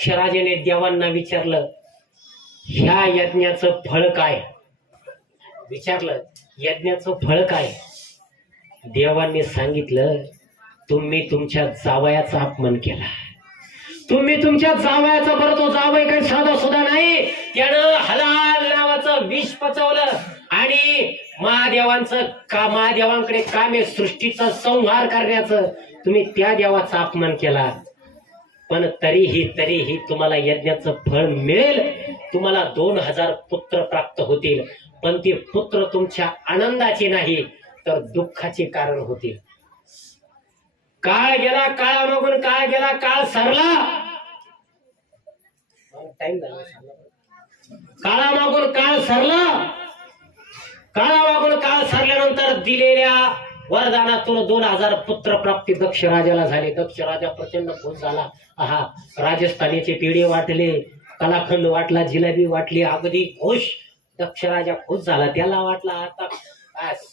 दक्षराजाने देवांना विचारलं, ह्या यज्ञाचं फळ काय? विचारलं, यज्ञाचं फळ काय? देवांनी सांगितलं, तुम्ही तुमच्या जावयाचा अपमान केला. तुम्ही तुमच्या जावयाचा, बरं तो जावई काही साधा सुद्धा नाही, त्यानं हलाल नावाचं विष पचवलं आणि महादेवांकडे काम आहे सृष्टीचा संहार करण्याचं. तुम्ही त्या देवाचा अपमान केला. पण तरीही तुम्हाला यज्ञाचं फळ मिळेल. तुम्हाला 2000 पुत्र प्राप्त होतील. पण ते पुत्र तुमच्या आनंदाचे नाही तर दुःखाचे कारण होतील. काळ गेला, काळामागून काळ गेला, काळ सरला. काळामागून काळ सरला. काळामागून काळ सरल्यानंतर दिलेल्या वरदानातून 2000 पुत्र प्राप्ती दक्ष राजाला झाले. दक्ष राजा प्रचंड खुश झाला. आहा, राजस्थानीचे पेढे वाटले, कलाखंड वाटला, जिलेबी वाटली, अगदी खुश. दक्ष राजा खुश झाला. त्याला वाटला आता बस.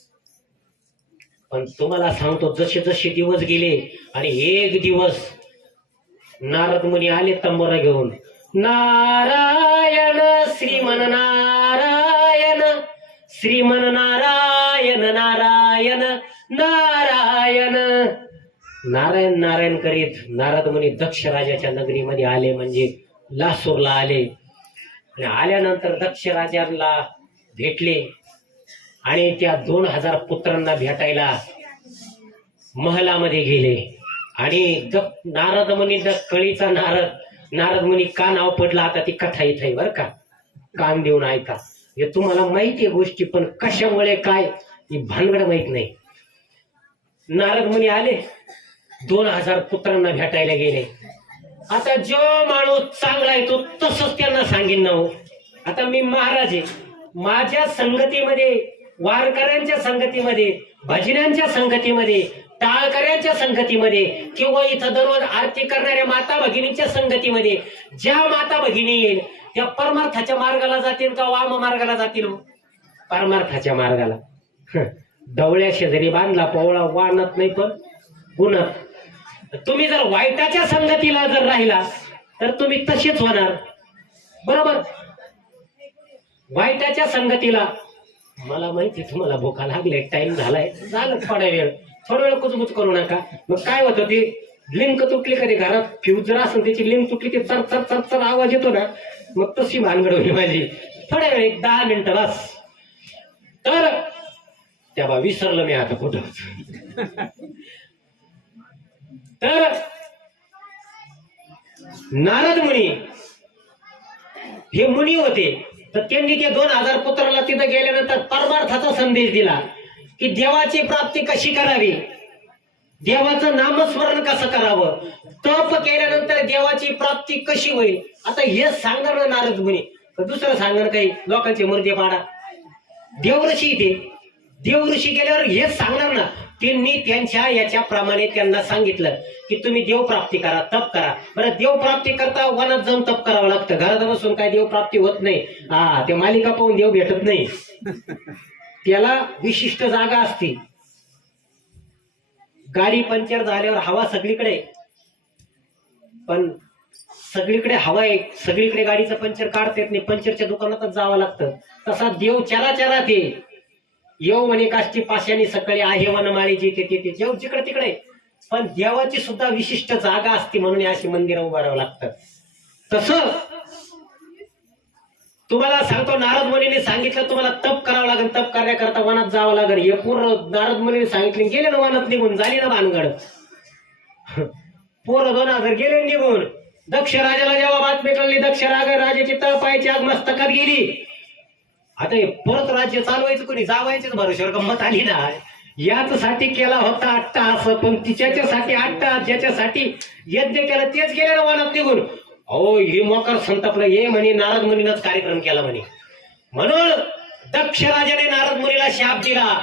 पण तुम्हाला सांगतो, जसे जसे दिवस गेले आणि एक दिवस नारद मुनी आले तंबोरा घेऊन. नारायण श्रीमन नारायण, श्रीमन नारायण नारायण नारायण. नारायण नारायण करीत नारद मुनी दक्ष राजाच्या नगरीमध्ये आले, म्हणजे लासूरला आले. आणि आल्यानंतर दक्ष राजाला भेटले आणि त्या 2000 पुत्रांना भेटायला महलामध्ये गेले. आणि नारद मुनी कळीचा नारद मुनी का नाव पडला, आता ती कथा इथे आहे बरं का, कान देऊन ऐका. हे तुम्हाला माहिती आहे गोष्टी, पण कशामुळे काय ही भानगड माहित नाही. नारद मुनी आले, 2000 पुत्रांना भेटायला गेले. आता जो माणूस चांगला आहे तो तसंच त्यांना सांगेन ना हो. आता मी महाराज आहे, माझ्या संगतीमध्ये, वारकऱ्यांच्या संगतीमध्ये, भजनांच्या संगतीमध्ये, टाळकऱ्यांच्या संगतीमध्ये किंवा इथं दररोज आरती करणाऱ्या माता भगिनींच्या संगतीमध्ये ज्या माता भगिनी येईल त्या परमार्थाच्या मार्गाला जातील का वाम मार्गाला जातील? परमार्थाच्या मार्गाला. डवळ्या शेजारी बांधला पोवळा वाणत नाही पण गुणत. तुम्ही जर वाईटाच्या संगतीला जर राहिला तर तुम्ही तसेच होणार. बरोबर? वाईटाच्या संगतीला, मला माहिती तुम्हाला भूका लागले, टाइम झालाय, झालं थोडा वेळ कुचकुच करू नका. मग काय होतं, ती लिंक तुटली कधी घरात, फ्यूज जर असेल त्याची लिंक तुटली की चर चर चर चर आवाज येतो ना, मग तशी भानगड होईल माझी. थोड्या वेळ 10 मिनिटं बस. तर तेव्हा विसरलं मी आता कुठं. तर नारद मुनी हे मुनी होते, तर त्यांनी त्या 2000 पुत्राला तिथं गेल्यानंतर परमार्थाचा संदेश दिला की देवाची प्राप्ती कशी करावी, देवाचं नामस्मरण कसं करावं, तप केल्यानंतर देवाची प्राप्ती कशी होईल. आता हे सांगणार ना नारद मुनी, तर दुसरं सांगणार काही लोकांचे मुर्दे पाडा. देवऋषी ते देवऋषी गेल्यावर हेच सांगणार ना. त्यांनी त्यांच्या याच्याप्रमाणे त्यांना सांगितलं की तुम्ही देवप्राप्ती करा, तप करा. बरं, देवप्राप्ती करता वनात जाऊन तप करावं लागतं, घरात बसून काय देवप्राप्ती होत नाही. ते मालिका पाहून देव भेटत नाही. त्याला विशिष्ट जागा असते. गाडी पंक्चर झाल्यावर हवा सगळीकडे, पण सगळीकडे हवा आहे, सगळीकडे गाडीचं पंक्चर काढता येत नाही, पंक्चरच्या दुकानातच जावं लागतं. तसा देव चराचरात आहे. येऊ म्हणे काष्टी पाशानी सकाळी आहे वनमाळी जिथे तिथे, जेव जिकडे तिकडे. पण देवाची सुद्धा विशिष्ट जागा असते, म्हणून अशी मंदिरं उभारावं लागतात. तसं तुम्हाला सांगतो, नारद मुनीने सांगितलं तुम्हाला तप करावं लागेल, तप करण्याकरता वनात जावं लागेल. हे पूर्ण नारद मुनीने सांगितले, गेले ना वनात निघून, झाली ना भानगड. पोरं 2000 गेले निघून. दक्ष राजाला जेव्हा बातमी कळली, दक्ष राजाची तळपायाची आग मस्तकात गेली. आता हे परत राज्य चालवायचं कोणी, जावायचेच भरोश्यावर गंमत आली ना. याचसाठी केला होता अट्टहास, पण तिच्यासाठी अट्टहास ज्याच्यासाठी यज्ञ केला तेच गेले ना वनात निघून. अहो, हे मोकर संतपलं, हे म्हणे नारद मुनीनंच कार्यक्रम केला म्हणे. म्हणून दक्ष राजाने नारद मुनीला शाप दिला,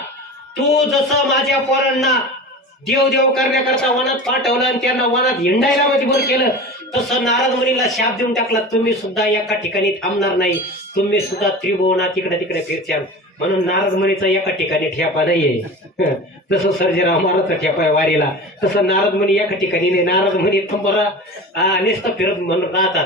तू जसं माझ्या पोरांना देव करण्याकरता वनात पाठवलं आणि त्यांना वनात हिंडायला मजबूर केलं, तसं नारद मुनीला शाप देऊन टाकला, तुम्ही सुद्धा एका ठिकाणी थांबणार नाही, तुम्ही सुद्धा त्रिभुवनात तिकडे तिकडे फिरचाल. म्हणून नारद मुनीचा एका ठिकाणी ठेपा नाहीये. जसं सर्जेराव महाराजचा ठेपा आहे वारीला, तसं नारद मुनी एका ठिकाणी नाही. नारद मुनी तंबोरा नुसतं फिरत म्हणून राहतात.